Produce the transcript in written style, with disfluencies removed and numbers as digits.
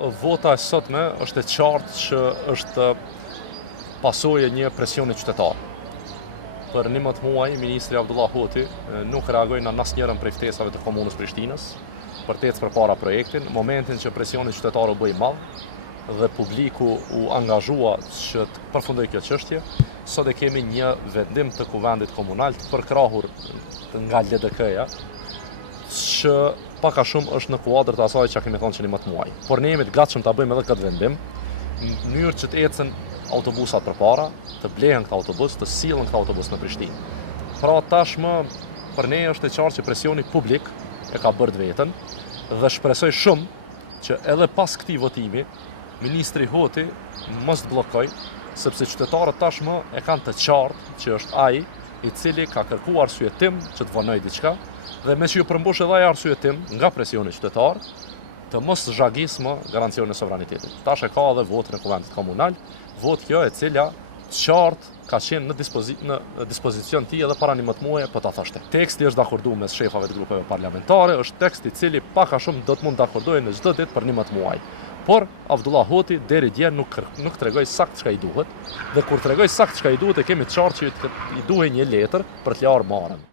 Vota e sotme është e qartë që është pasojë e një presioni qytetar. Për 11 muaj, Ministri Abdullah Hoti nuk reagoi në asnjërin prej ftesave të komunës Prishtinës për të ecë përpara projektin, në momentin që presioni qytetar u bë i madh dhe publiku u angazhua që të përfundoj kjo çështje. Sot e kemi një vendim të kuvendit komunal të përkrahur nga LDK-ja, që pak a shumë është në kuadër të asaj që kemi thënë që 11 muaj. Por ne jemi të gatshëm ta bëjmë edhe këtë vendim, në mënyrë që të ecën autobusat përpara, të blehen këta autobus, të sillen këta autobus në Prishtinë. Pra tashmë për ne është e qartë që presioni publik e ka bërë vetën dhe shpresoj shumë që edhe pas këtij votimi Ministri Hoti mos të bllokoj, sepse qytetarët tashmë e kanë të qartë që është ai i cili ka kërkuar arsyetim që të vonojë diçka dhe me që ju përmbush edhe ai arsyetim nga presioni qytetar, të mos zhagis më garancionin e sovranitetit. Tash e ka edhe votën e kuvendit komunal, votë kjo e cila qartë ka qenë në dispozicion ti edhe para 11 muaje për ta thoshte. Teksti është dakorduar mes shefave të grupeve parlamentare, është tekst i cili pak a shumë do të mund dakordojë në çdo ditë për 11 muaj. Por Abdullah Hoti deri dje nuk tregoi sakt çka i duhet, dhe kur tregoi sakt çka i duhet e kemi të qartë që i duhet një letër për të larë marrën.